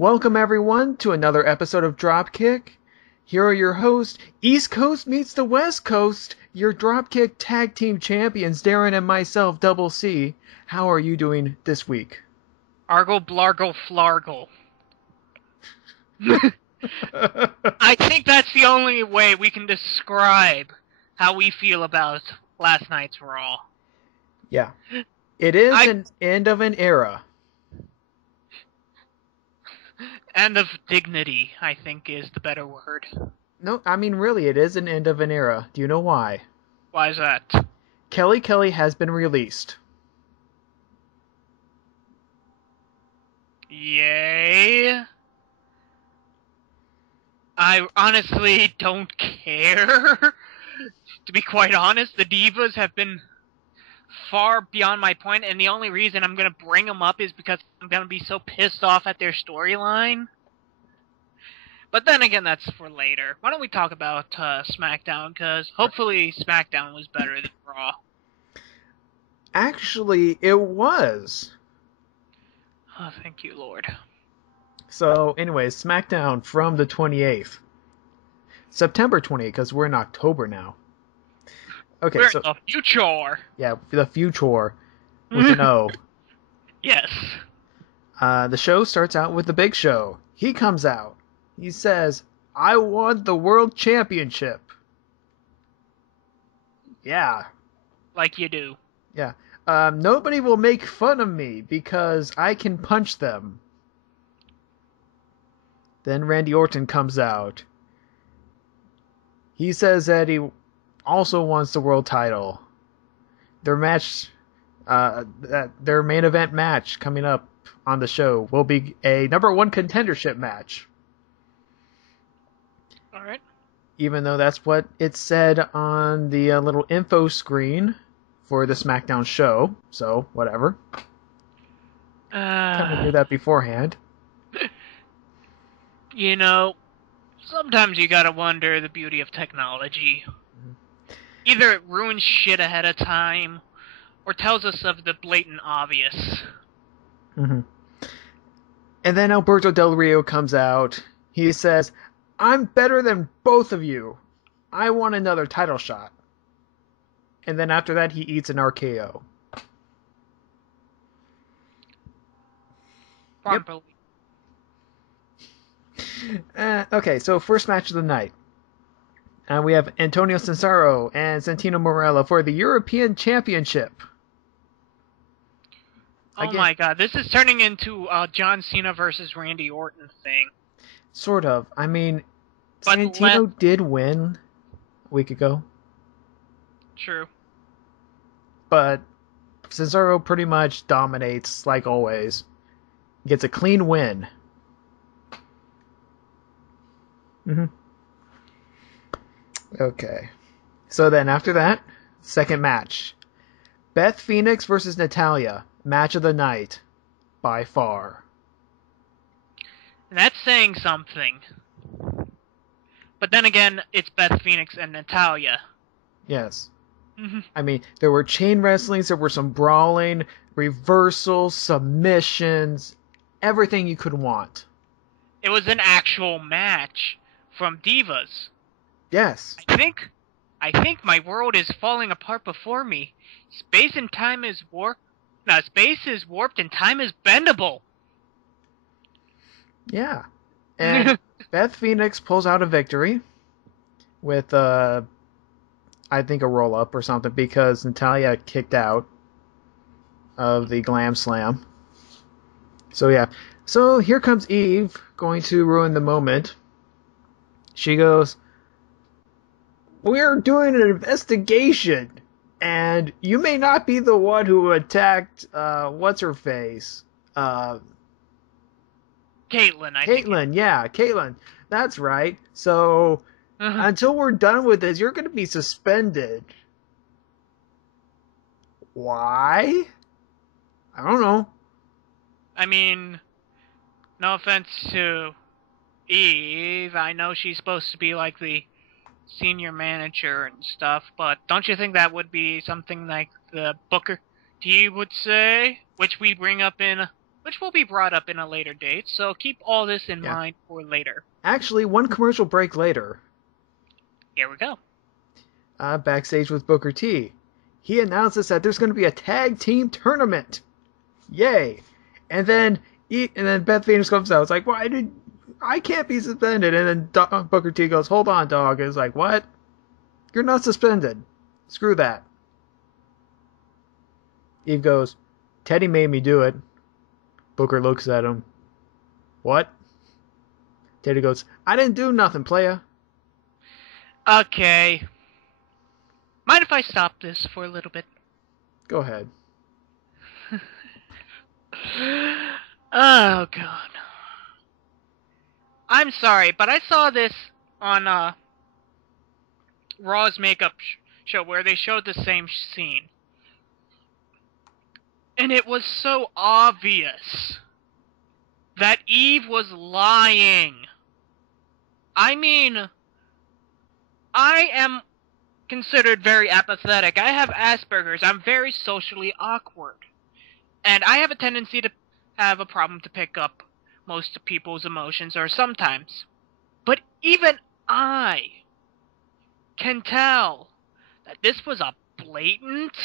Welcome everyone to another episode of Dropkick. Here are your hosts, East Coast meets the West Coast, your Dropkick tag team champions, Darren and myself, DoubleC. How are you doing this week? Argle blargle flargle. I think that's the only way we can describe how we feel about last night's Raw. Yeah. It is an end of an era. End of dignity, I think, is the better word. No, I mean really, it is an end of an era. Do you know why? Why is that? Kelly has been released. Yay. I honestly don't care. To be quite honest, the Divas have been far beyond my point, and the only reason I'm going to bring them up is because I'm going to be so pissed off at their storyline. But then again, that's for later. Why don't we talk about SmackDown, because hopefully SmackDown was better than Raw. Actually, it was. Oh, thank you, Lord. So, anyways, SmackDown from the 28th. September 28th, because we're in October now. Okay, we're so in the future. Yeah, the future with an O. Yes. The show starts out with the Big Show. He comes out. He says, "I won the World Championship." Yeah. Like you do. Yeah. Nobody will make fun of me because I can punch them. Then Randy Orton comes out. He says that he also wants the world title. Their match, their main event match coming up on the show will be a #1 contendership match. All right. Even though that's what it said on the little info screen for the SmackDown show, so whatever. Kind of knew that beforehand. You know, sometimes you gotta wonder the beauty of technology. Either it ruins shit ahead of time, or tells us of the blatant obvious. Mm-hmm. And then Alberto Del Rio comes out. He says, "I'm better than both of you. I want another title shot." And then after that, he eats an RKO. Yep. Okay, so first match of the night. We have Antonio Cesaro and Santino Marella for the European Championship. Oh my god, this is turning into a John Cena versus Randy Orton thing. Sort of. I mean, but Santino did win a week ago. True. But Cesaro pretty much dominates, like always. Gets a clean win. Okay. So then after that, second match. Beth Phoenix versus Natalya. Match of the night. By far. That's saying something. But then again, it's Beth Phoenix and Natalya. Yes. I mean, there were chain wrestlings, there were some brawling, reversals, submissions, everything you could want. It was an actual match from Divas. Yes. I think my world is falling apart before me. Space and time is warped. No, space is warped and time is bendable. Yeah. And Beth Phoenix pulls out a victory with I think a roll-up or something, because Natalya kicked out of the Glam Slam. So yeah. So here comes Eve, going to ruin the moment. She goes, "We're doing an investigation, and you may not be the one who attacked, what's-her-face? Caitlyn, Caitlyn, yeah, Caitlyn. That's right. So... until we're done with this, you're going to be suspended." Why? I don't know. I mean, no offense to Eve, I know she's supposed to be like the senior manager and stuff, but don't you think that would be something like the Booker T would say? Which we bring up in which will be brought up in a later date, so keep all this in Yeah. mind for later. Actually, one commercial break later, Here we go. backstage with Booker T, he announces that there's going to be a tag team tournament. Yay! And then Beth Phoenix comes out. It's like, I can't be suspended. And then Booker T goes, hold on, dog. It's like, what? You're not suspended. Screw that. Eve goes, Teddy made me do it. Booker looks at him. What? Teddy goes, I didn't do nothing, playa. Okay. Mind if I stop this for a little bit? Go ahead. Oh, God. I'm sorry, but I saw this on Raw's makeup show where they showed the same scene. And it was so obvious that Eve was lying. I mean, I am considered very apathetic. I have Asperger's. I'm very socially awkward. And I have a tendency to have a problem to pick up most people's emotions, or sometimes. But even I can tell that this was a blatant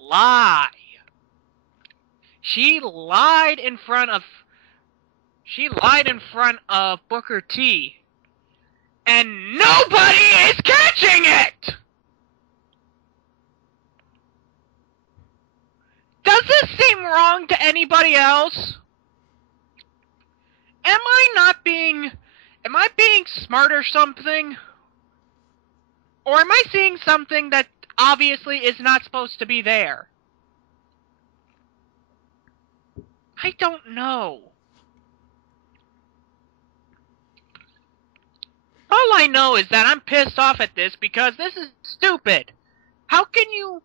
lie. She lied in front of Booker T. And nobody is catching it! Does this seem wrong to anybody else? Am I being smart or something? Or am I seeing something that obviously is not supposed to be there? I don't know. All I know is that I'm pissed off at this because this is stupid. How can you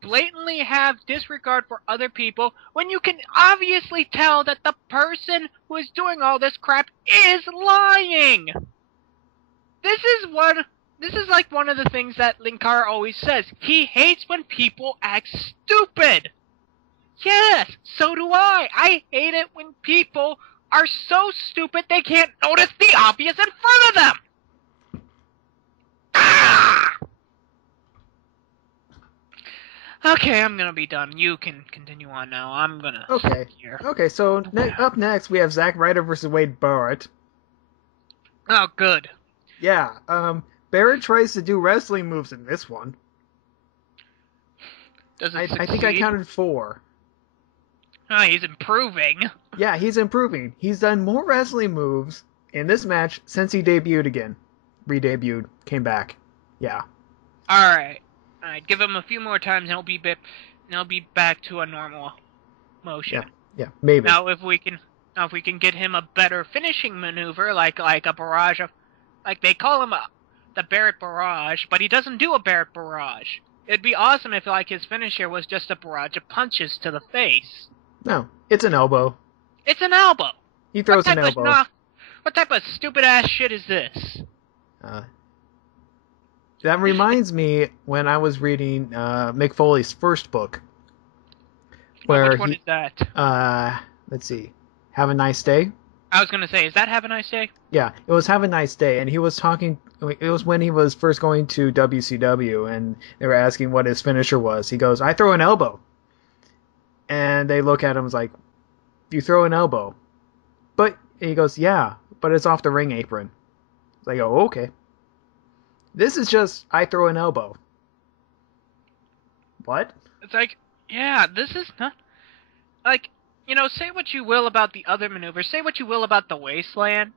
blatantly have disregard for other people when you can obviously tell that the person who is doing all this crap is lying? This is like one of the things that Linkar always says. He hates when people act stupid. Yes, so do I. I hate it when people are so stupid they can't notice the obvious in front of them. Ah! Okay, I'm gonna be done. You can continue on now. I'm gonna Okay. here. Okay, so up next we have Zack Ryder versus Wade Barrett. Oh, good. Yeah, Barrett tries to do wrestling moves in this one. Does it I think I succeed? counted 4. Oh, he's improving. Yeah, he's improving. He's done more wrestling moves in this match since he debuted again. Re-debuted. Came back. Yeah. Alright. Alright, give him a few more times and he'll be back to a normal motion. Yeah, maybe. Now if we can get him a better finishing maneuver, like a barrage of, like they call him the Barrett barrage, but he doesn't do a Barrett barrage. It'd be awesome if like his finisher was just a barrage of punches to the face. No, it's an elbow. It's an elbow. He throws an elbow. What type of stupid ass shit is this? That reminds me when I was reading Mick Foley's first book. Where which one is that? Let's see. Have a Nice Day? I was gonna say, is that Have a Nice Day? Yeah, it was Have a Nice Day, and he was talking, it was when he was first going to WCW, and they were asking what his finisher was. He goes, I throw an elbow. And they look at him like, you throw an elbow. But, he goes, yeah, but it's off the ring apron. They go, okay. This is just, I throw an elbow. What? It's like, yeah, this is not, like, you know, say what you will about the other maneuvers, say what you will about the Wasteland.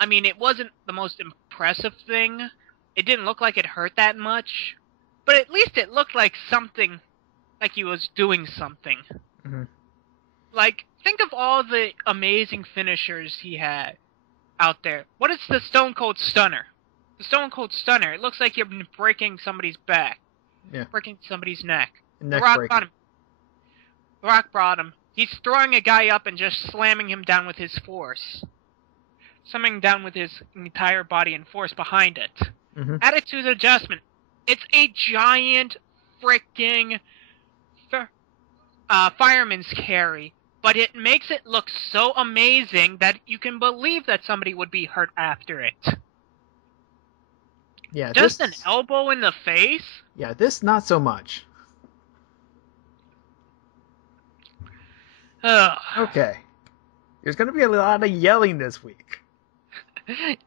I mean, it wasn't the most impressive thing. It didn't look like it hurt that much. But at least it looked like something, like he was doing something. Mm-hmm. Like, think of all the amazing finishers he had out there. What is the Stone Cold Stunner? The Stone Cold Stunner, it looks like you're breaking somebody's back. Yeah. Breaking somebody's neck. Neck Rock bottom. He's throwing a guy up and just slamming him down with his force. Slamming down with his entire body and force behind it. Mm-hmm. Attitude adjustment. It's a giant freaking fireman's carry, but it makes it look so amazing that you can believe that somebody would be hurt after it. Yeah, Just an elbow in the face? Yeah, this not so much. Ugh. Okay. There's gonna be a lot of yelling this week.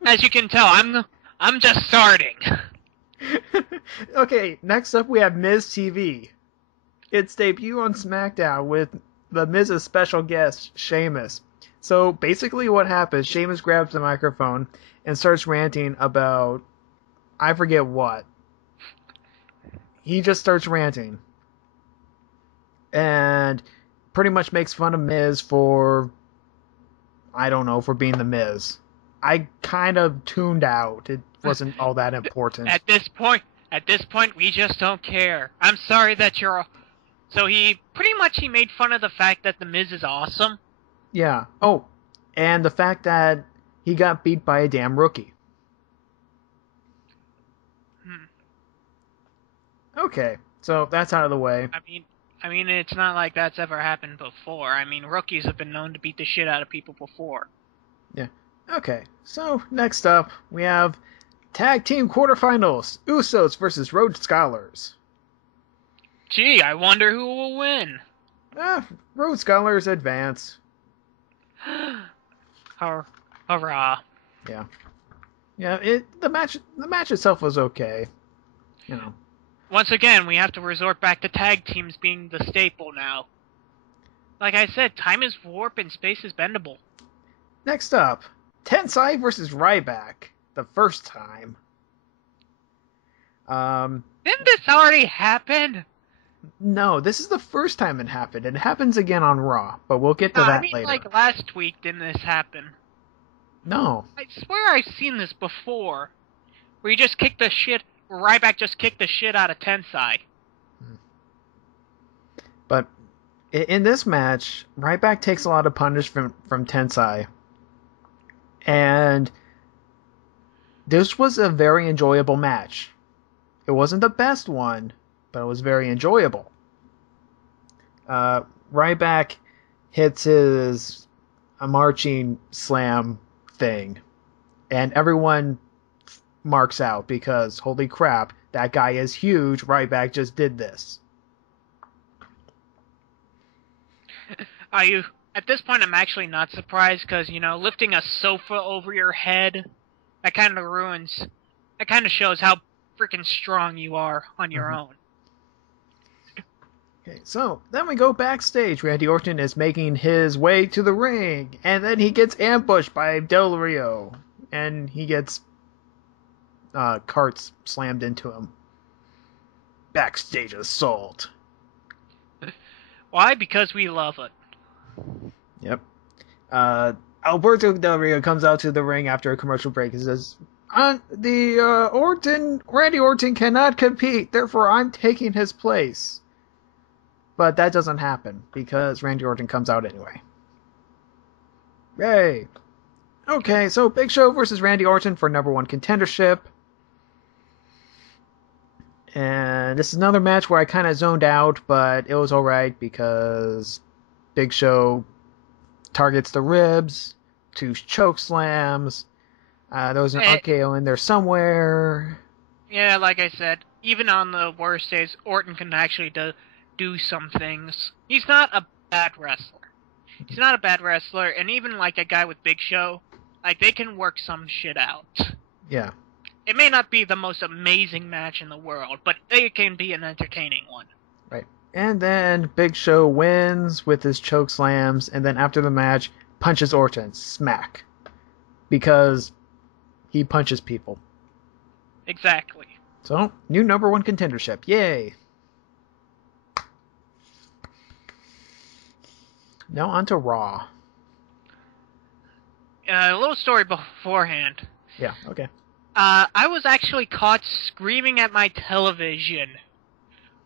As you can tell, I'm just starting. Okay, next up we have Miz TV. Its debut on SmackDown with the Miz's special guest, Sheamus. So basically what happens, Sheamus grabs the microphone and starts ranting about, I forget what. He just starts ranting. And pretty much makes fun of Miz for, I don't know, for being the Miz. I kind of tuned out. It wasn't all that important. At this point, we just don't care. I'm sorry that you're... So he made fun of the fact that the Miz is awesome. Yeah. Oh, and the fact that he got beat by a damn rookie. Okay, so that's out of the way. I mean, it's not like that's ever happened before. I mean, rookies have been known to beat the shit out of people before. Yeah. Okay, so next up, we have Tag Team Quarterfinals. Usos versus Rhodes Scholars. Gee, I wonder who will win. Rhodes Scholars advance. Hurrah. Yeah. Yeah, the match itself was okay. You know. Once again, we have to resort back to tag teams being the staple now. Like I said, time is warp and space is bendable. Next up, Tensai versus Ryback. The first time. Didn't this already happen? No, this is the first time it happened. It happens again on Raw, but we'll get to that later. Like last week, didn't this happen? No. I swear I've seen this before. Where Ryback just kicked the shit out of Tensai. But in this match, Ryback takes a lot of punish from Tensai. And this was a very enjoyable match. It wasn't the best one, but it was very enjoyable. Ryback hits his marching slam thing, and everyone marks out because, holy crap, that guy is huge. Ryback just did this. At this point, I'm actually not surprised because, lifting a sofa over your head, that kind of shows how freaking strong you are on your own. Okay, so then we go backstage. Randy Orton is making his way to the ring, and then he gets ambushed by Del Rio, and he gets carts slammed into him. Backstage assault. Why? Because we love it. Yep. Alberto Del Rio comes out to the ring after a commercial break and says, Randy Orton cannot compete, therefore I'm taking his place. But that doesn't happen, because Randy Orton comes out anyway. Yay! Okay, so Big Show versus Randy Orton for #1 contendership. And this is another match where I kind of zoned out, but it was alright because Big Show targets the ribs, 2 choke slams. There was an RKO in there somewhere. Yeah, like I said, even on the worst days, Orton can actually do some things. He's not a bad wrestler. And even like a guy with Big Show, like they can work some shit out. Yeah. It may not be the most amazing match in the world, but it can be an entertaining one. Right. And then Big Show wins with his choke slams, and then after the match, punches Orton. Smack. Because he punches people. Exactly. So, new #1 contendership. Yay! Now on to Raw. A little story beforehand. Yeah, okay. I was actually caught screaming at my television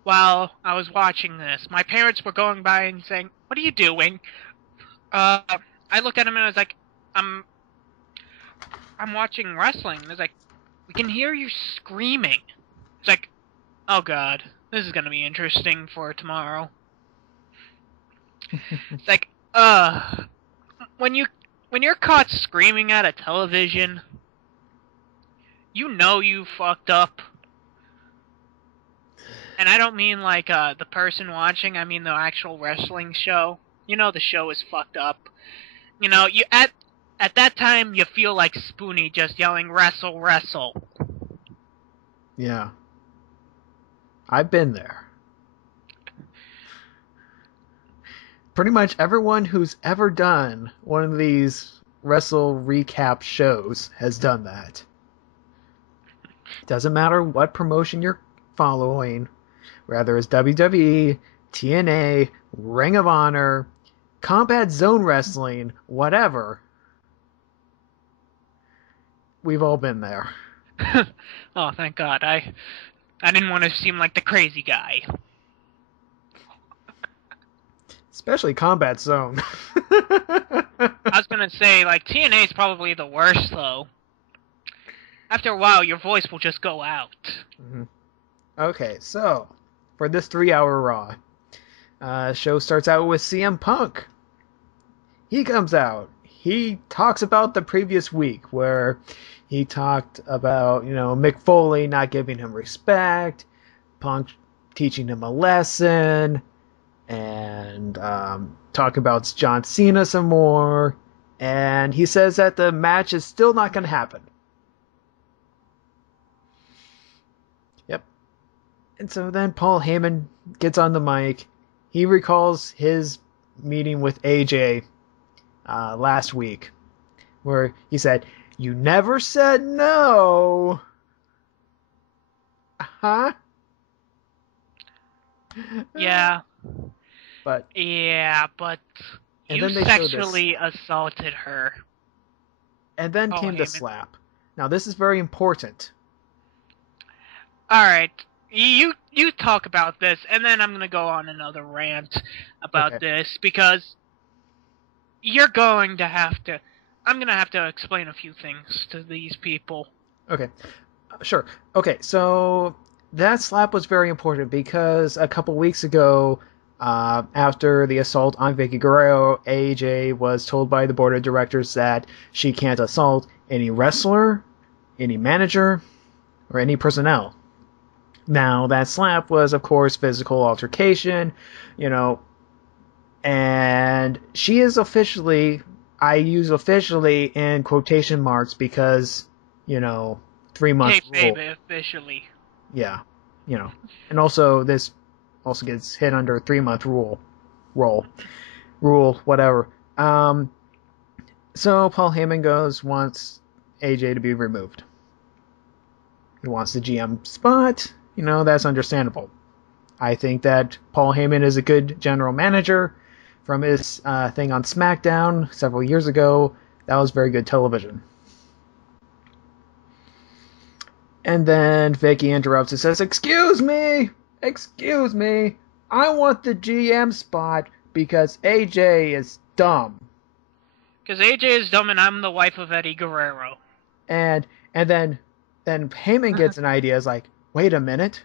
while I was watching this. My parents were going by and saying, "What are you doing?" I looked at him and I was like, I'm watching wrestling. And I was like, "We can hear you screaming." It's like, oh god, this is gonna be interesting for tomorrow. It's like, when you're caught screaming at a television, you know you fucked up. And I don't mean like the person watching, I mean the actual wrestling show. You know the show is fucked up. You know, you at that time you feel like Spoonie just yelling wrestle, wrestle. Yeah. I've been there. Pretty much everyone who's ever done one of these wrestle recap shows has done that. Doesn't matter what promotion you're following, whether it's WWE, TNA, Ring of Honor, Combat Zone Wrestling, whatever. We've all been there. Oh, thank God. I didn't want to seem like the crazy guy. Especially Combat Zone. I was gonna say, like, TNA is probably the worst, though. After a while, your voice will just go out. Mm-hmm. Okay, so, for this 3-hour Raw, show starts out with CM Punk. He comes out. He talks about the previous week, where he talked about, Mick Foley not giving him respect, Punk teaching him a lesson, and talk about John Cena some more, and he says that the match is still not going to happen. Yep. And so then Paul Heyman gets on the mic. He recalls his meeting with AJ last week, where he said, "You never said no." Huh? Yeah. But you sexually assaulted her. And then came the slap. Now this is very important. Alright. You talk about this, and then I'm gonna go on another rant about this, because I'm gonna have to explain a few things to these people. Okay. Sure. Okay, so that slap was very important because a couple weeks ago, after the assault on Vicky Guerrero, AJ was told by the board of directors that she can't assault any wrestler, any manager, or any personnel. Now, that slap was, of course, physical altercation, and she is officially, I use officially in quotation marks because, 3 months rule. Officially. Yeah, and also this also gets hit under 3-month rule, whatever. So Paul Heyman wants AJ to be removed. He wants the GM spot. That's understandable. I think that Paul Heyman is a good general manager. From his thing on Smackdown several years ago, that was very good television. And then Vicky interrupts and says, Excuse me, I want the GM spot because AJ is dumb. Because AJ is dumb and I'm the wife of Eddie Guerrero. And then Heyman gets an idea, is like, wait a minute.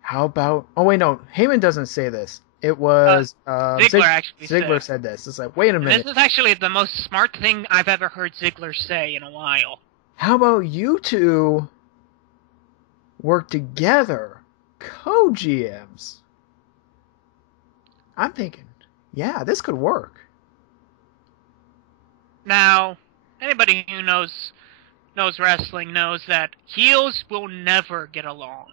How about... Oh, wait, no, Heyman doesn't say this. It was... Ziggler said this. It's like, wait a minute. This is actually the most smart thing I've ever heard Ziggler say in a while. How about you two work together? Co-GMs. I'm thinking, yeah, this could work. Now, anybody who knows wrestling knows that heels will never get along.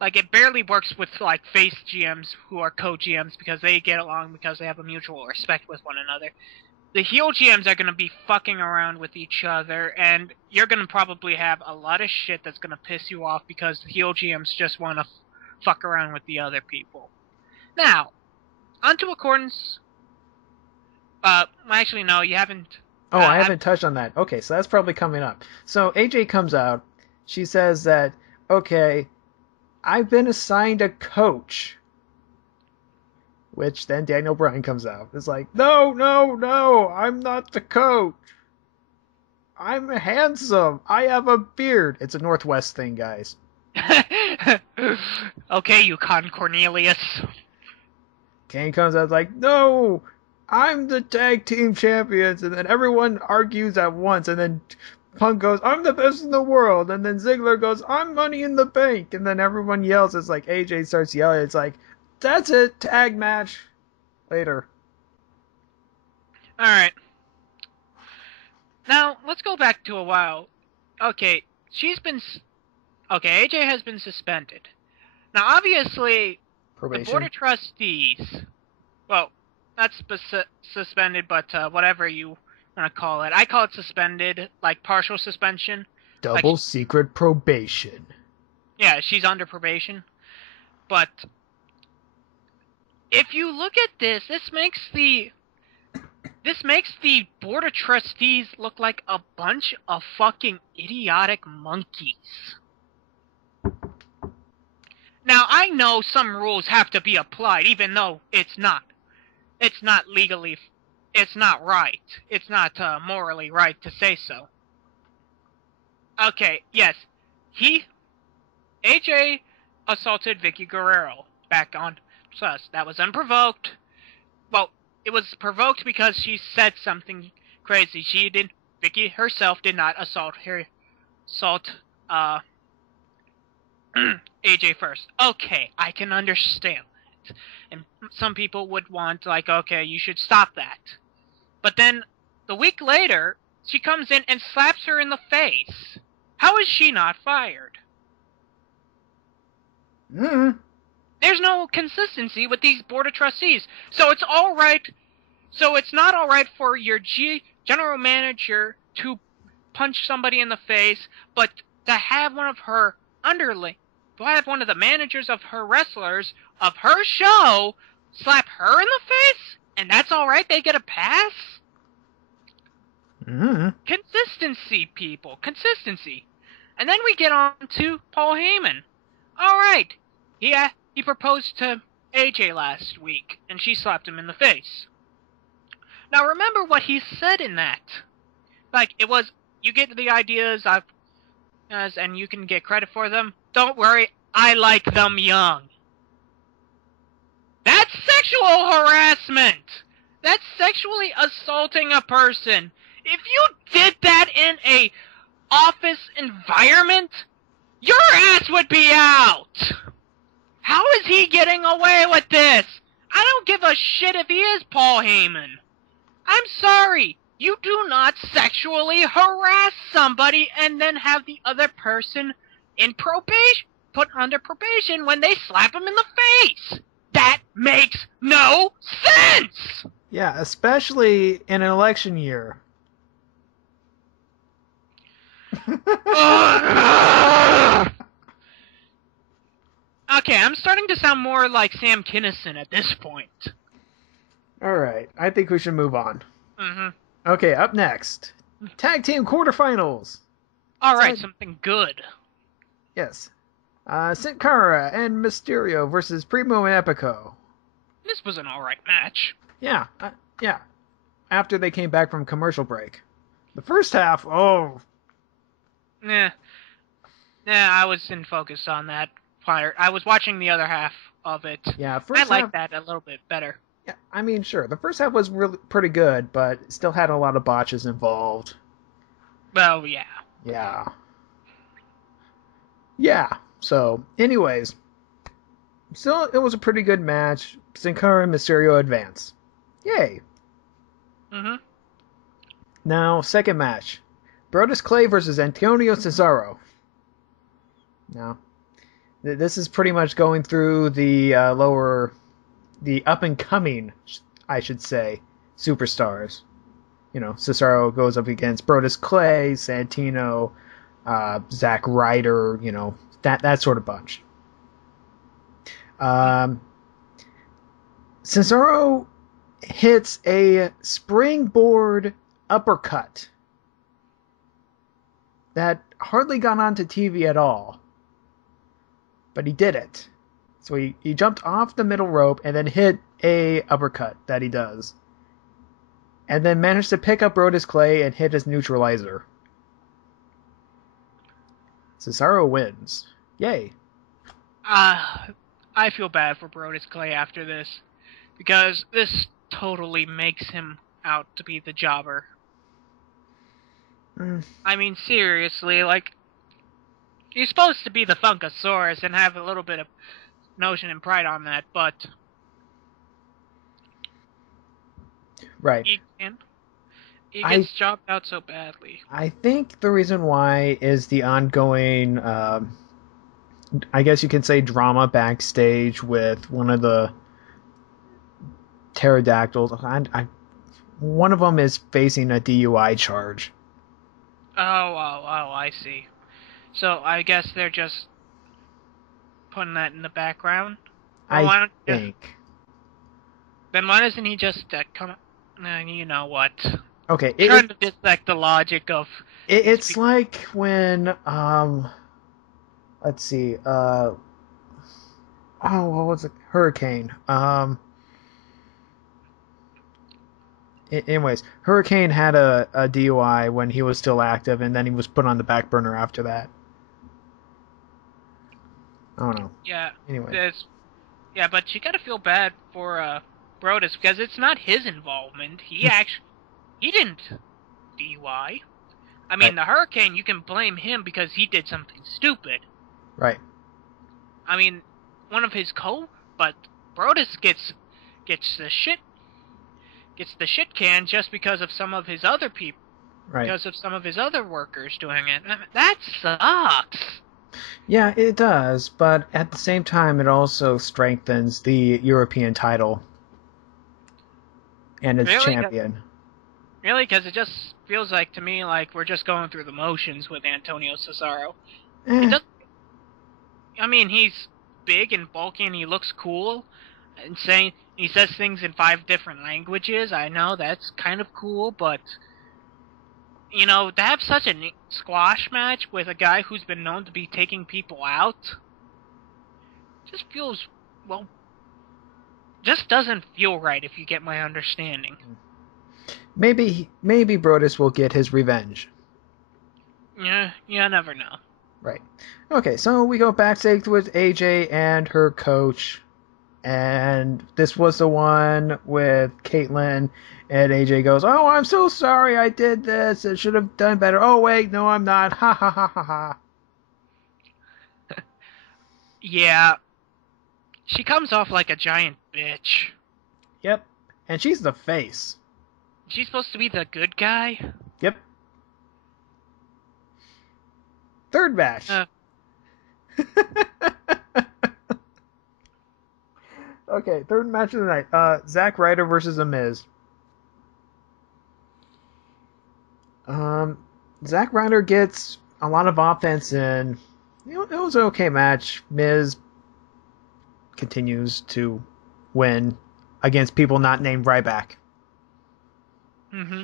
Like, it barely works with, like, face GMs who are co-GMs because they get along because they have a mutual respect with one another. The heel GMs are going to be fucking around with each other, and you're going to probably have a lot of shit that's going to piss you off because the heel GMs just want to fuck around with the other people. Now, onto accordance... actually, no, you haven't... Oh, I haven't touched on that. Okay, so that's probably coming up. So AJ comes out. She says that, okay, I've been assigned a coach. Which then Daniel Bryan comes out. It's like, no, I'm not the coach. I'm handsome. I have a beard. It's a Northwest thing, guys. Okay, you con Cornelius. Kane comes out like, no, I'm the tag team champions, and then everyone argues at once, and then Punk goes, I'm the best in the world, and then Ziggler goes, I'm Money in the Bank, and then everyone yells. It's like AJ starts yelling. It's like, that's it, tag match. Later. Alright. Now, let's go back to a while. Okay, AJ has been suspended. Now, obviously, Probation. the Board of Trustees, well, not suspended, but whatever you want to call it. I call it suspended, like partial suspension. Double secret probation. Yeah, she's under probation. But if you look at this, this makes the Board of Trustees look like a bunch of fucking idiotic monkeys. Now, I know some rules have to be applied, even though it's not. It's not legally... It's not right. It's not morally right to say so. Okay, yes. AJ assaulted Vicky Guerrero back on Sus. That was unprovoked. Well, it was provoked because she said something crazy. Vicky herself did not assault AJ first. Okay, I can understand that. And some people would want, like, okay, you should stop that. But then, the week later, she comes in and slaps her in the face. How is she not fired? There's no consistency with these Board of Trustees. So it's alright. So it's not alright for your general manager to punch somebody in the face, but to have one of her one of the managers of her wrestlers of her show slap her in the face, and that's alright, they get a pass? Consistency, people. Consistency. And then we get on to Paul Heyman. Alright. Yeah, he proposed to AJ last week, and she slapped him in the face. Now remember what he said in that. Like, it was, you get the ideas, and you can get credit for them. Don't worry, I like them young. That's sexual harassment! That's sexually assaulting a person. If you did that in a office environment, your ass would be out! How is he getting away with this? I don't give a shit if he is Paul Heyman. I'm sorry. You do not sexually harass somebody and then have the other person in probation, put under probation when they slap him in the face. That makes no sense! Yeah, especially in an election year. Okay, I'm starting to sound more like Sam Kinison at this point. Alright, I think we should move on. Okay, up next. Tag Team Quarterfinals. Alright, something good. Yes. Sin Cara and Mysterio versus Primo and Epico. This was an alright match. Yeah. After they came back from commercial break. The first half, oh. Nah, I wasn't focused on that part. I was watching the other half of it. Yeah, I like that a little bit better. Yeah, I mean, sure. The first half was really pretty good, but still had a lot of botches involved. Well, yeah. Yeah. So, anyways, still, it was a pretty good match. Sin Cara and Mysterio advance. Yay. Now, second match. Brodus Clay versus Antonio Cesaro. Now, this is pretty much going through the up-and-coming, I should say, superstars. You know, Cesaro goes up against Brodus Clay, Santino, Zack Ryder, you know, that sort of bunch. Cesaro hits a springboard uppercut that hardly got onto TV at all. But he did it. So he jumped off the middle rope and then hit a uppercut that he does. And then managed to pick up Brodus Clay and hit his neutralizer. Cesaro wins. Yay. I feel bad for Brodus Clay after this. Because this totally makes him out to be the jobber. I mean, seriously, like, he's supposed to be the Funkasaurus and have a little bit of notion and pride on that, but... Right. He gets jobbed out so badly. I think the reason why is the ongoing, I guess you can say, drama backstage with one of the pterodactyls. One of them is facing a DUI charge. Oh, I see. So I guess they're just putting that in the background? I think. Then why doesn't he just come... you know what. Okay. Trying to dissect the logic of... It's like when, let's see, what was it? Hurricane. Anyways, Hurricane had a DUI when he was still active, and then he was put on the back burner after that. I don't know. Yeah. Anyway. Yeah, but you gotta feel bad for Brodus, because it's not his involvement. He didn't DUI. I mean, the Hurricane, you can blame him because he did something stupid. Right. I mean, one of his but Brodus gets the shit can just because of some of his other people. Right. Because of some of his other workers doing it. That sucks. Yeah, it does, but at the same time, it also strengthens the European title and its champion. Really? Because it just feels like, to me, like we're just going through the motions with Antonio Cesaro. I mean, he's big and bulky and he looks cool. And he says things in 5 different languages. I know, that's kind of cool, but... You know, to have such a squash match with a guy who's been known to be taking people out just feels, well, just doesn't feel right, if you get my understanding. Maybe Brodus will get his revenge. Yeah, you never know. Right. Okay, so we go backstage with AJ and her coach, and this was the one with Caitlyn. And AJ goes, "Oh, I'm so sorry I did this. I should have done better. Oh, wait, no, I'm not. Ha, ha, ha, ha, ha." Yeah. She comes off like a giant bitch. Yep. And she's the face. She's supposed to be the good guy? Yep. Third match. Okay, third match of the night. Zack Ryder versus The Miz. Zack Ryder gets a lot of offense in. It was an okay match. Miz continues to win against people not named Ryback. Mm-hmm.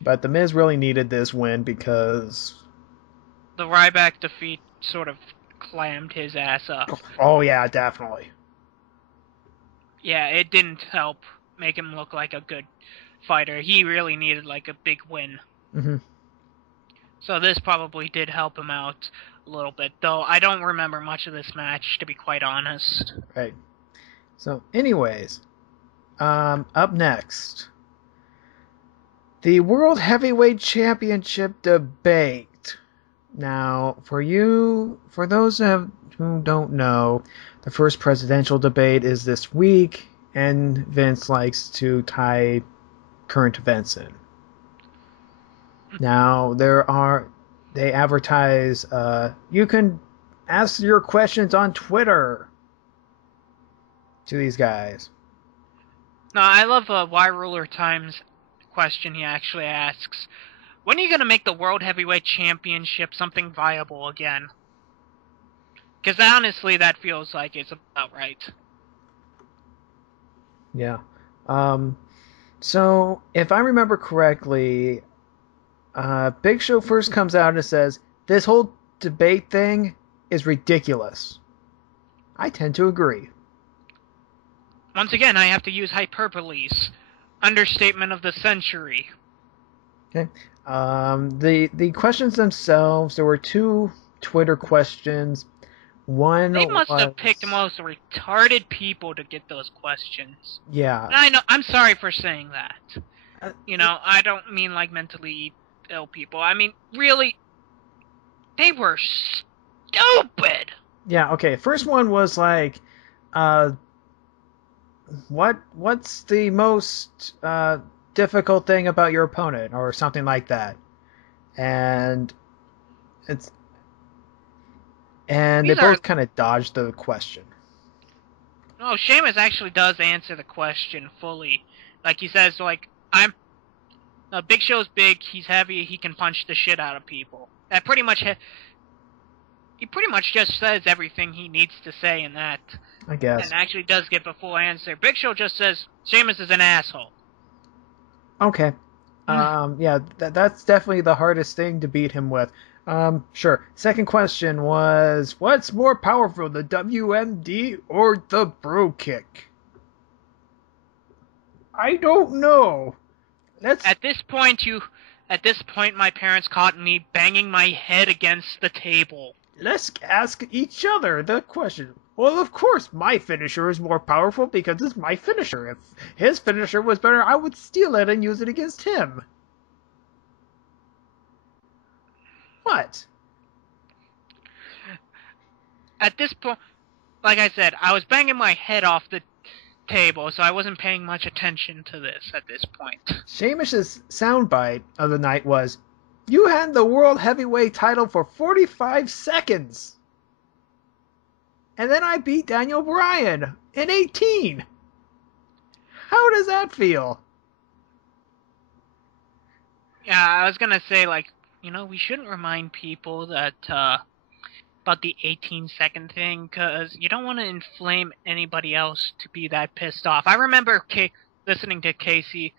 But The Miz really needed this win because... the Ryback defeat sort of clammed his ass up. Oh, yeah, definitely. Yeah, it didn't help make him look like a good fighter. He really needed like a big win. Mm-hmm. So this probably did help him out a little bit, though I don't remember much of this match, to be quite honest. Right. So, anyways, up next, the World Heavyweight Championship debate. Now, for those who don't know, the first presidential debate is this week, and Vince likes to tie current events in. Now, they advertise, you can ask your questions on Twitter to these guys. No, I love Y Ruler Time's question he actually asks. When are you going to make the World Heavyweight Championship something viable again? Because honestly, that feels like it's about right. Yeah. So, if I remember correctly, Big Show first comes out and says, this whole debate thing is ridiculous. I tend to agree. Once again, I have to use hyperboles. Understatement of the century. Okay. The questions themselves, there were 2 Twitter questions. One They must was... have picked the most retarded people to get those questions. Yeah. And I know, I'm sorry for saying that. Uh, I don't mean like mentally ill people. I mean, really, they were stupid. Yeah, okay. First one was like, what's the most difficult thing about your opponent, or something like that. And they both kind of dodged the question. No, Sheamus actually does answer the question fully. Like, he says, like, Big Show's big, he's heavy, he can punch the shit out of people. That pretty much, he pretty much just says everything he needs to say in that. I guess. And actually does give a full answer. Big Show just says, Sheamus is an asshole. Okay. Yeah, that's definitely the hardest thing to beat him with. Sure. Second question was, what's more powerful, the WMD or the Dropkick? I don't know. At this point, my parents caught me banging my head against the table. Let's ask each other the question. Well, of course, my finisher is more powerful because it's my finisher. If his finisher was better, I would steal it and use it against him. What? At this point, like I said, I was banging my head off the table, so I wasn't paying much attention to this at this point. Sheamus's soundbite of the night was, "You had the World Heavyweight title for 45 seconds. And then I beat Daniel Bryan in 18. How does that feel?" Yeah, I was gonna say, like, we shouldn't remind people that, about the 18-second thing, because you don't want to inflame anybody else to be that pissed off. I remember listening to Casey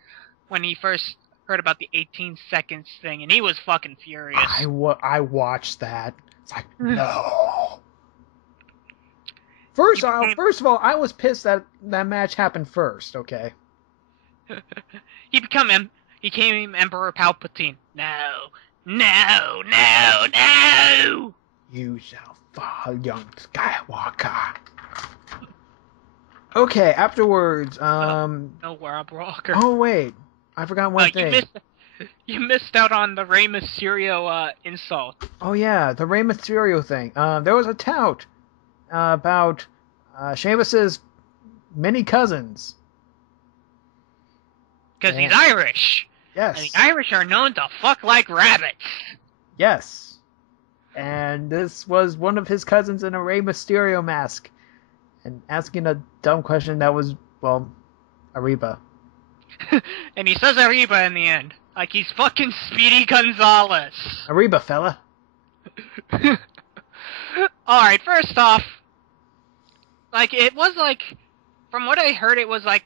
when he first heard about the 18 seconds thing, and he was fucking furious. I watched that. It's like, no. First of all, I was pissed that match happened first, okay? He became Emperor Palpatine. No. You shall fall, young Skywalker. Okay, afterwards, No, Rob Walker. Oh, wait. I forgot one thing. You missed out on the Rey Mysterio insult. Oh, yeah, the Rey Mysterio thing. There was a tout about Sheamus's many cousins. Because he's Irish. Yes. And the Irish are known to fuck like rabbits. Yes. And this was one of his cousins in a Rey Mysterio mask. And asking a dumb question that was, well, Ariba. And he says Ariba in the end. Like he's fucking Speedy Gonzalez. Ariba, fella. Alright, first off, like, it was like, from what I heard, it was like,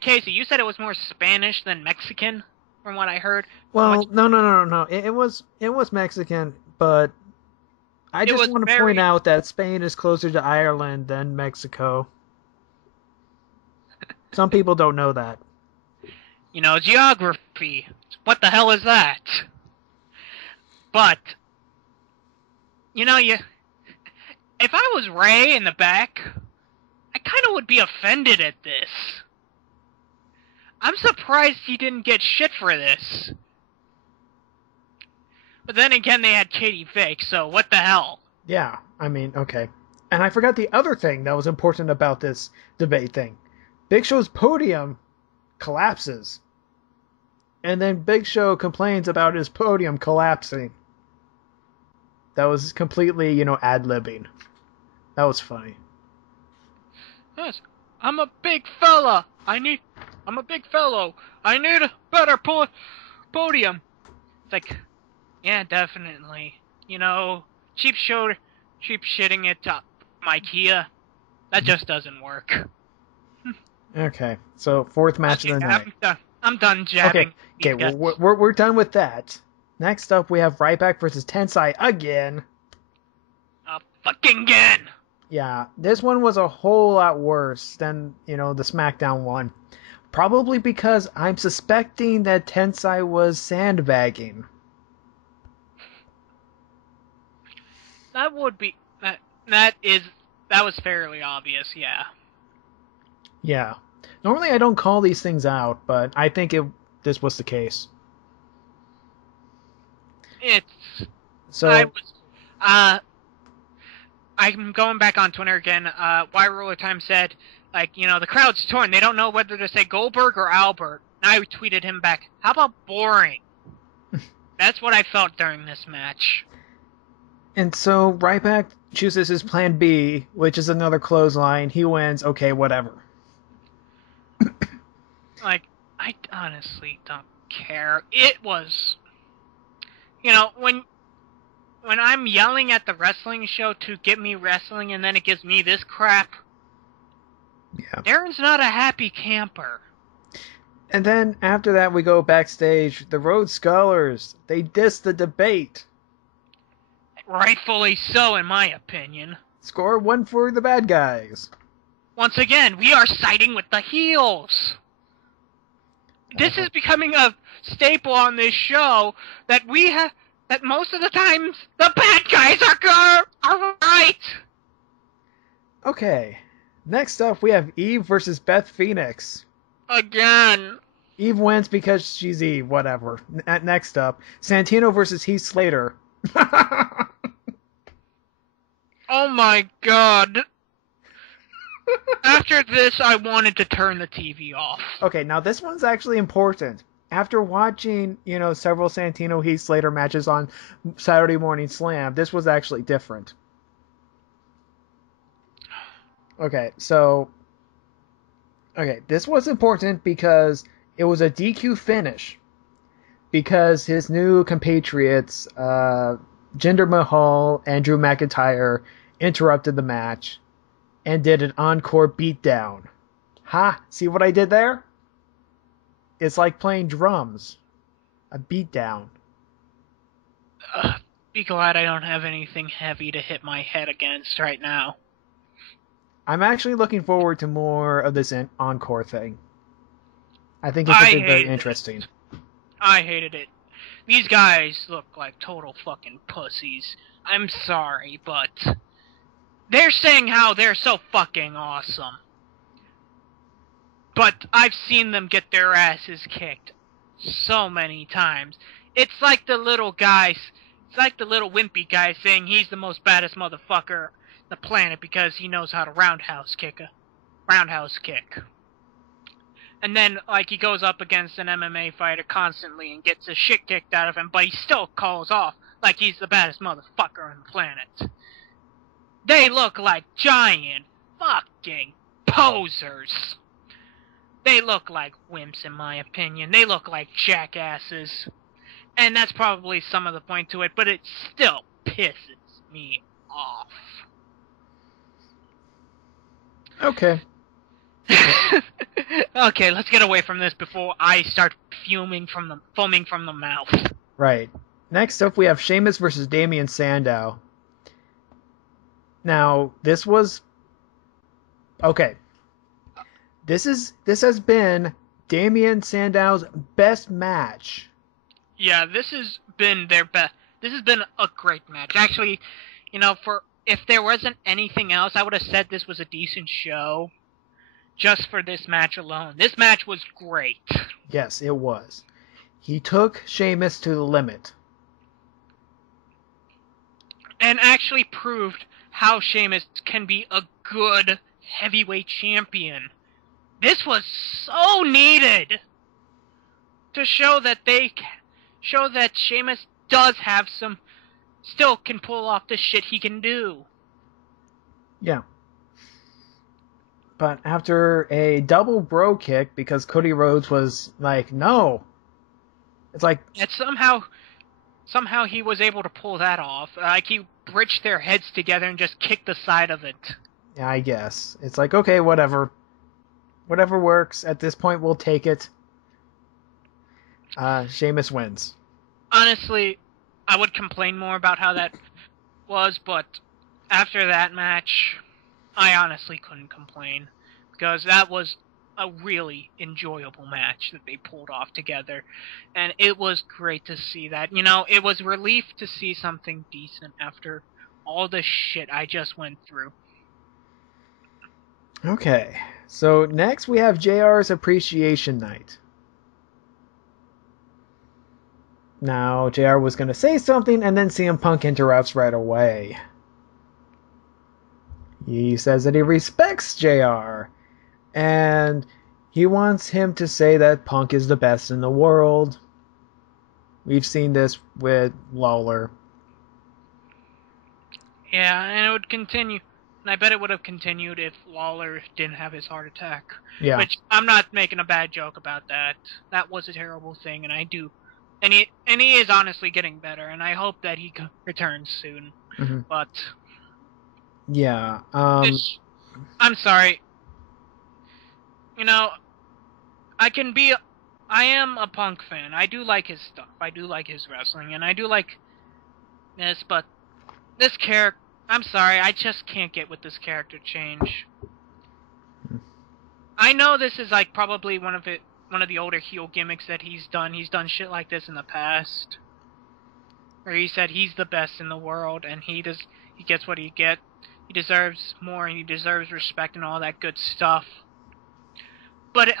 Casey, you said it was more Spanish than Mexican, from what I heard. Well, no. It was Mexican, but I just want to point out that Spain is closer to Ireland than Mexico. Some people don't know that. Geography. What the hell is that? But, if I was Ray in the back, I kind of would be offended at this. I'm surprised he didn't get shit for this. But then again, they had Katie Vick, so what the hell? Yeah, I mean, okay. And I forgot the other thing that was important about this debate thing. Big Show's podium collapses. And then Big Show complains about his podium collapsing. That was completely, ad-libbing. That was funny. Yes, I'm a big fella. I'm a big fellow. I need a better podium. It's like, yeah, definitely. Cheap shitting it to IKEA. That just doesn't work. Okay, so fourth match of the night. I'm done jabbing. Okay, we're done with that. Next up, we have Ryback versus Tensai again. Fucking again! Yeah, this one was a whole lot worse than, the SmackDown one. Probably because I'm suspecting that Tensai was sandbagging. That would be... That was fairly obvious, yeah. Yeah. Normally I don't call these things out, but I think this was the case. I was, I'm going back on Twitter again. Why Roller Time said, the crowd's torn. They don't know whether to say Goldberg or Albert. And I tweeted him back, how about boring? That's what I felt during this match. And so Ryback chooses his plan B, which is another clothesline. He wins. Okay, whatever. I honestly don't care. It was, when I'm yelling at the wrestling show to get me wrestling and then it gives me this crap, yeah. Darren's not a happy camper. And then after that we go backstage. The Rhodes Scholars, they diss the debate. Rightfully so, in my opinion. Score 1 for the bad guys. Once again, we are siding with the heels. This is becoming a staple on this show that that most of the times the bad guys are right. Okay. Next up, we have Eve versus Beth Phoenix. Again. Eve wins because she's Eve, whatever. Next up, Santino versus Heath Slater. Oh my god. After this, I wanted to turn the TV off. Okay, now this one's actually important. After watching, several Santino Heath Slater matches on Saturday Morning Slam, this was actually different. Okay, this was important because it was a DQ finish. Because his new compatriots, Jinder Mahal and Drew McIntyre, interrupted the match and did an encore beatdown. Ha! See what I did there? It's like playing drums. A beatdown. Be glad I don't have anything heavy to hit my head against right now. I'm actually looking forward to more of this encore thing. I think it's very interesting. I hated it. These guys look like total fucking pussies. I'm sorry, but they're saying how they're so fucking awesome. But I've seen them get their asses kicked so many times. It's like the little wimpy guy saying he's the most baddest motherfucker on the planet because he knows how to roundhouse kick. And then, he goes up against an MMA fighter constantly and gets the shit kicked out of him, but he still calls off like he's the baddest motherfucker on the planet. They look like giant fucking posers. They look like wimps, in my opinion. They look like jackasses. And that's probably some of the point to it, but it still pisses me off. Okay. Okay, let's get away from this before I start foaming from the mouth. Right. Next up, we have Sheamus versus Damien Sandow. Now, this was... Okay. This has been Damien Sandow's best match. Yeah, this has been their best. This has been a great match. Actually, if there wasn't anything else, I would have said this was a decent show. Just for this match alone. This match was great. Yes, it was. He took Sheamus to the limit. And actually proved how Sheamus can be a good heavyweight champion. This was so needed to show that Sheamus does have still can pull off the shit he can do. Yeah. But after a double bro kick, because Cody Rhodes was like, no. It's like... And somehow he was able to pull that off. He bridged their heads together and just kicked the side of it. Yeah, I guess. It's like, okay, whatever. Whatever works. At this point, we'll take it. Sheamus wins. Honestly, I would complain more about how that was, but after that match... I honestly couldn't complain, because that was a really enjoyable match that they pulled off together, and it was great to see that. It was relief to see something decent after all the shit I just went through. Okay, so next we have JR's Appreciation Night. Now, JR was going to say something, and then CM Punk interrupts right away. He says that he respects JR, and he wants him to say that Punk is the best in the world. We've seen this with Lawler. Yeah, and it would continue. And I bet it would have continued if Lawler didn't have his heart attack. Yeah. Which, I'm not making a bad joke about that. That was a terrible thing, and I do. And he is honestly getting better, and I hope that he returns soon. Mm-hmm. But... yeah, I'm sorry. You know, I am a Punk fan. I do like his stuff. I do like his wrestling, and I do like this, but this character, I'm sorry, I just can't get with this character change. I know this is like probably one of the older heel gimmicks that he's done. He's done shit like this in the past, where he said he's the best in the world, and he gets what he gets. He deserves more, and he deserves respect and all that good stuff. But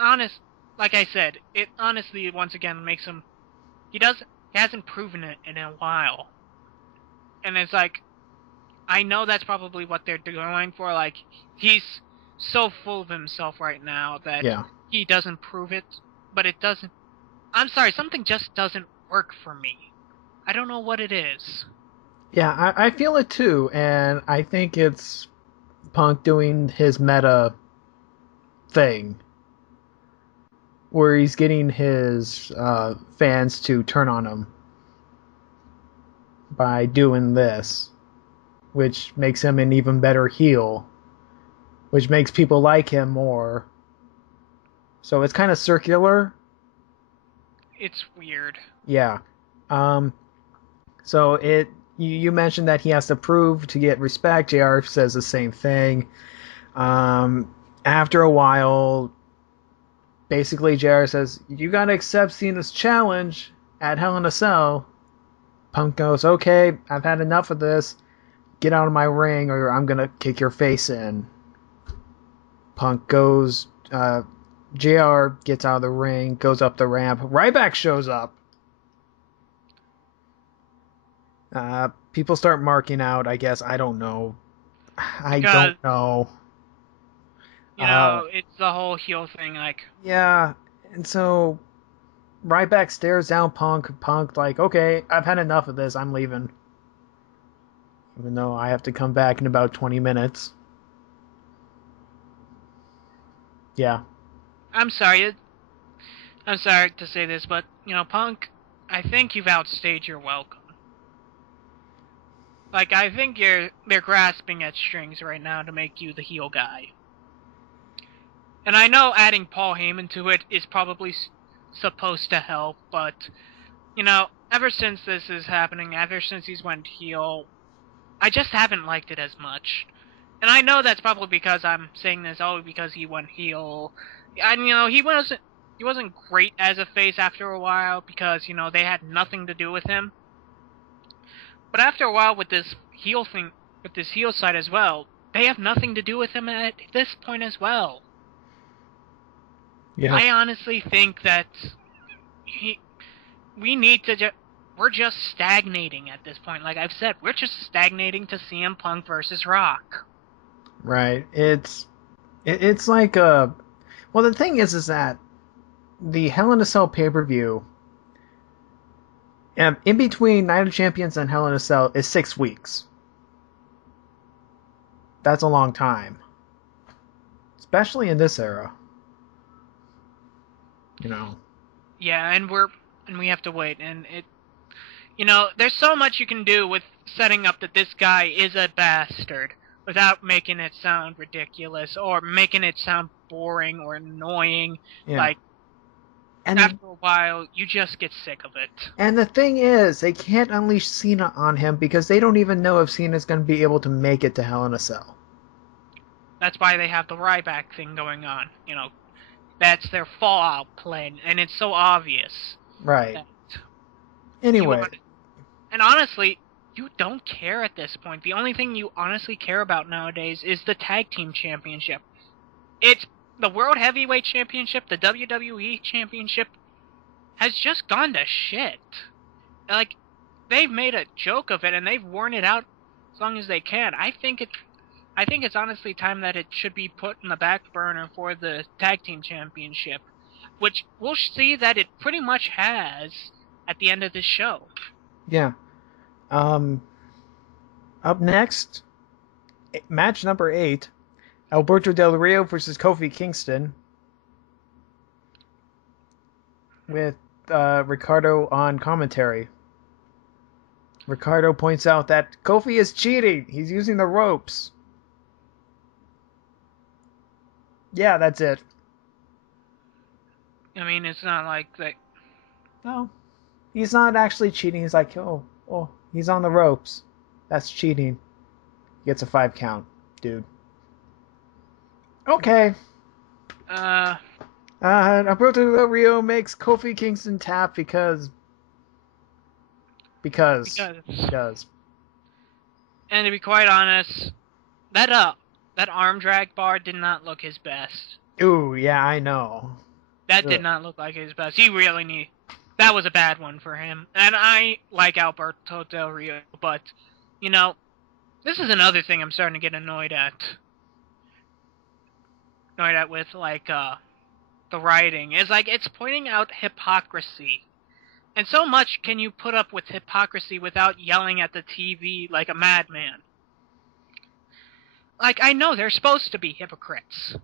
like I said, it honestly once again makes him. He hasn't proven it in a while, and it's like, I know that's probably what they're going for. Like, he's so full of himself right now that he doesn't prove it, but it doesn't. I'm sorry, something just doesn't work for me. I don't know what it is. Yeah, I feel it too, and I think it's Punk doing his meta thing, where he's getting his fans to turn on him by doing this, which makes him an even better heel, which makes people like him more. So it's kind of circular. It's weird. Yeah. So you mentioned that he has to prove to get respect. JR says the same thing. After a while, basically JR says, you gotta accept Cena's challenge at Hell in a Cell. Punk goes, okay, I've had enough of this. Get out of my ring or I'm gonna kick your face in. Punk goes, JR gets out of the ring, goes up the ramp. Ryback shows up. People start marking out, I guess. I don't know. I don't know. You know, it's the whole heel thing, like... Yeah, and so Ryback stares down Punk. Punk, like, okay, I've had enough of this. I'm leaving. Even though I have to come back in about 20 minutes. Yeah. I'm sorry to say this, but, you know, Punk, I think you've outstayed your welcome. Like, I think they're grasping at strings right now to make you the heel guy. And I know adding Paul Heyman to it is probably supposed to help, but, you know, ever since this is happening, ever since he's went heel, I just haven't liked it as much. And I know that's probably because I'm saying this, because he went heel. And, you know, he wasn't great as a face after a while, because, you know, they had nothing to do with him. But after a while with this heel thing, with this heel side as well, they have nothing to do with him at this point as well. Yeah. I honestly think that we're just stagnating at this point. Like I've said, we're just stagnating to CM Punk versus Rock. Right. It's like well, the thing is that the Hell in a Cell pay-per-view, in between Night of Champions and Hell in a Cell is 6 weeks. That's a long time. Especially in this era. You know. Yeah, and we have to wait, and you know, there's so much you can do with setting up that this guy is a bastard without making it sound ridiculous or making it sound boring or annoying. Yeah. Like, and after a while, you just get sick of it. And the thing is, they can't unleash Cena on him because they don't even know if Cena's going to be able to make it to Hell in a Cell. That's why they have the Ryback thing going on, you know. That's their fallout plan, and it's so obvious. Right. Anyway. And honestly, you don't care at this point. The only thing you honestly care about nowadays is the Tag Team Championship. It's the World Heavyweight Championship, the WWE Championship, has just gone to shit. Like, they've made a joke of it, and they've worn it out as long as they can. I think it's honestly time that it should be put in the back burner for the Tag Team Championship, which we'll see that it pretty much has at the end of this show. Yeah. Up next, match number 8, Alberto Del Rio versus Kofi Kingston, with Ricardo on commentary. Ricardo points out that Kofi is cheating. He's using the ropes. Yeah, that's it. I mean, it's not like that. No. He's not actually cheating. He's like, oh, he's on the ropes. That's cheating. He gets a 5 count, dude. Okay. Alberto Del Rio makes Kofi Kingston tap because. And to be quite honest, that arm drag bar did not look his best. Ooh, yeah, I know. That did not look like his best. He really that was a bad one for him. And I like Alberto Del Rio, but, you know, this is another thing I'm starting to get annoyed at. With, like, the writing. It's like, it's pointing out hypocrisy. And so much can you put up with hypocrisy without yelling at the TV like a madman. Like, I know they're supposed to be hypocrites.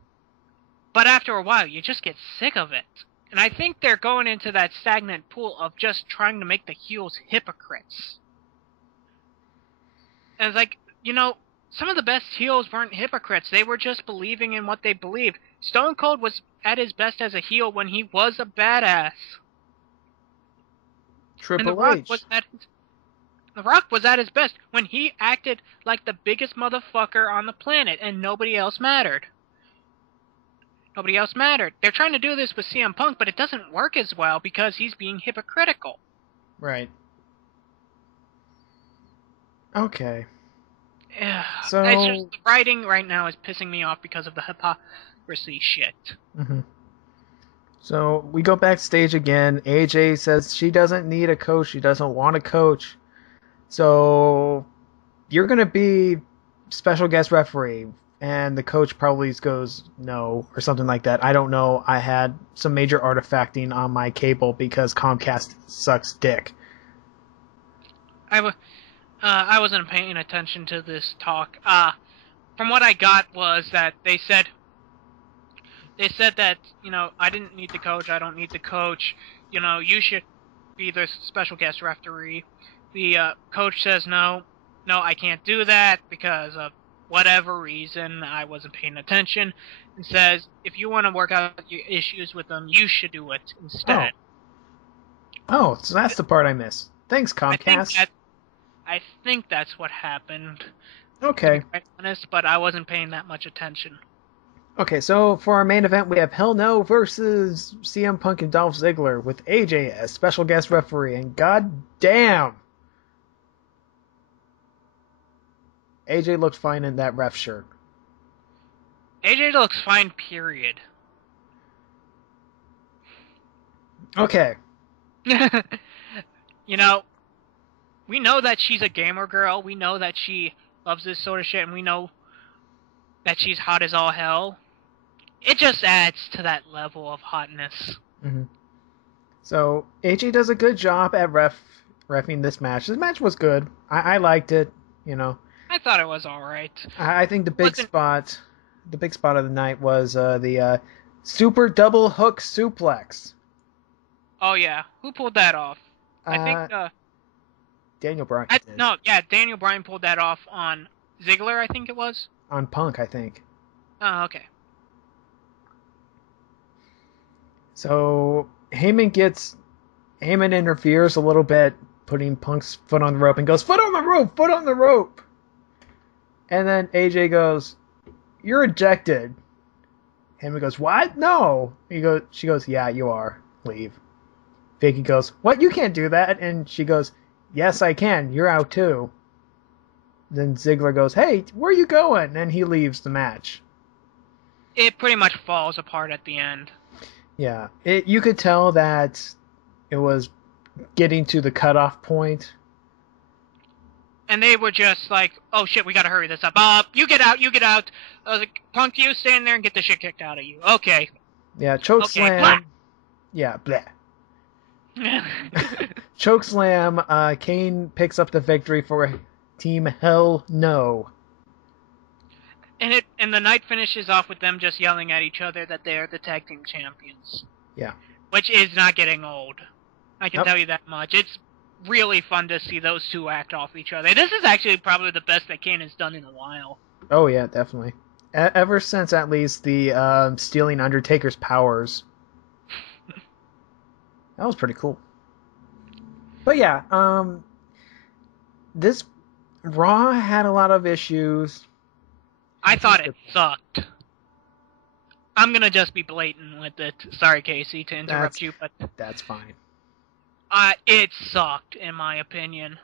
But after a while, you just get sick of it. And I think they're going into that stagnant pool of just trying to make the heels hypocrites. And it's like, you know, some of the best heels weren't hypocrites. They were just believing in what they believed. Stone Cold was at his best as a heel when he was a badass. Triple H. The Rock was at his best when he acted like the biggest motherfucker on the planet and nobody else mattered. They're trying to do this with CM Punk, but it doesn't work as well because he's being hypocritical. Right. Okay. Yeah. So it's just the writing right now is pissing me off because of the hypocrisy shit. Mm-hmm. So we go backstage again. AJ says she doesn't need a coach. She doesn't want a coach. So you're going to be special guest referee. And the coach probably goes no or something like that. I don't know. I had some major artifacting on my cable because Comcast sucks dick. I wasn't paying attention to this talk. From what I got was that they said that, you know, I didn't need the coach. I don't need the coach. You know, you should be the special guest referee. The coach says no, I can't do that because of whatever reason. I wasn't paying attention, and says if you want to work out your issues with them, you should do it instead. Oh, so that's the part I missed. Thanks, Comcast. I think that's what happened. Okay. To be quite honest, but I wasn't paying that much attention. Okay, so for our main event, we have Hell No versus CM Punk and Dolph Ziggler with AJ as special guest referee, and god damn, AJ looked fine in that ref shirt. AJ looks fine, period. Okay. You know, we know that she's a gamer girl. We know that she loves this sort of shit, and we know that she's hot as all hell. It just adds to that level of hotness. Mm-hmm. So, AJ does a good job at reffing this match. This match was good. I liked it, you know. I thought it was alright. I think the big spot of the night was the super double hook suplex. Oh yeah, who pulled that off? I think Daniel Bryan did. No, yeah, Daniel Bryan pulled that off on Ziggler, I think it was. On Punk, I think. Oh, okay. So Heyman interferes a little bit, putting Punk's foot on the rope, and goes, "Foot on the rope! Foot on the rope!" And then AJ goes, "You're ejected." Heyman goes, "What? No." She goes, "Yeah, you are. Leave." Vicky goes, "What? You can't do that." And she goes, "Yes, I can. You're out too." then Ziggler goes, "Hey, where are you going?" And he leaves the match. It pretty much falls apart at the end. Yeah, you could tell that it was getting to the cutoff point. And they were just like, oh shit, we gotta hurry this up. You get out. I was like, Punk, you stand there and get the shit kicked out of you. Okay. Yeah, chokeslam. Yeah, blah. Chokeslam, Kane picks up the victory for Team Hell No. And the night finishes off with them just yelling at each other that they're the tag team champions. Yeah. Which is not getting old. I can Nope. tell you that much. It's really fun to see those two act off each other. This is actually probably the best that Kane has done in a while. Oh yeah, definitely. Ever since at least the stealing Undertaker's powers. That was pretty cool. But yeah, this Raw had a lot of issues. I thought it sucked. I'm gonna just be blatant with it. Sorry, Casey, to interrupt you, but that's fine. It sucked, in my opinion.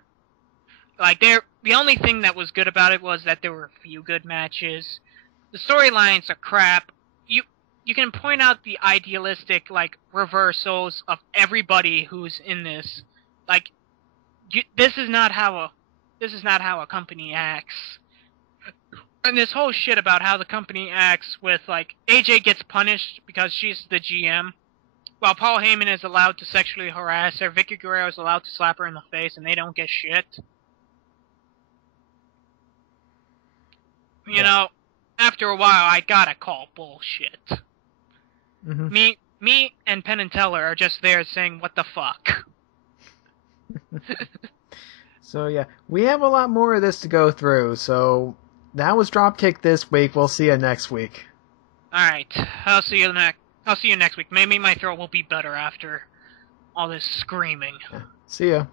Like, the only thing that was good about it was that there were a few good matches. The storylines are crap. You can point out the idealistic, like, reversals of everybody who's in this. Like, this is not how a company acts. And this whole shit about how the company acts with, like, AJ gets punished because she's the GM, while Paul Heyman is allowed to sexually harass her, Vicky Guerrero is allowed to slap her in the face, and they don't get shit. You know, after a while, I gotta call bullshit. Mm-hmm. Me and Penn and Teller are just there saying, what the fuck? So yeah, we have a lot more of this to go through, so that was Dropkick this week. We'll see you next week. Alright, I'll see you next week. Maybe my throat will be better after all this screaming. Yeah. See ya.